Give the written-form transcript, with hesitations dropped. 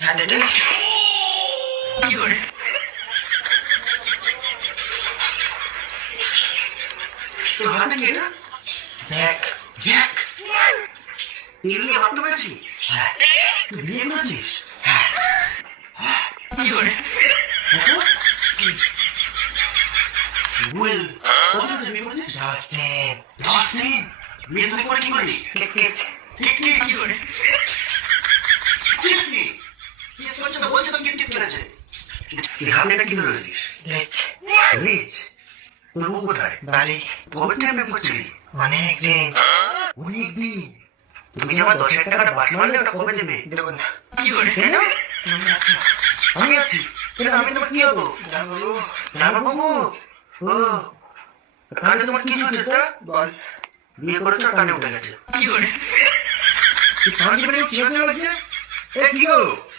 তোর ভাব নাকি এটা? জ্যাক এগুলো নিয়ে ভাবতে পেরেছি। তুই বিয়ে করেছিস? বুয়েল কত বছর বিয়ে করেছিস? 10 দিন। বিয়ে তুই করে কি করবি? কেক করছে না, বলছে তো কেক কিনেছে। হাতে এটা কি ধরে রেখেছিস? লেজ। তোর বউ কোথায়? বাড়ি। কবে থেকে প্রেম করছিলি? অনেকদিন। অনেকদিন। তুমি যে আমার 10,000 টাকাটা বাস মারলে ওটা কবে দেবে? দেবো না। কেন? তুমি আছো। আমি আছি। কেন আমি তোমার কি হবো? জামাবু। জামাইবাবু? ও কানে তোমার কি চলছে? বল। বিয়ে করেছো আর কানে উঠে গেছে। কি পাঁচ মিনিট ছেড়ে লাগছে? এ কি গো?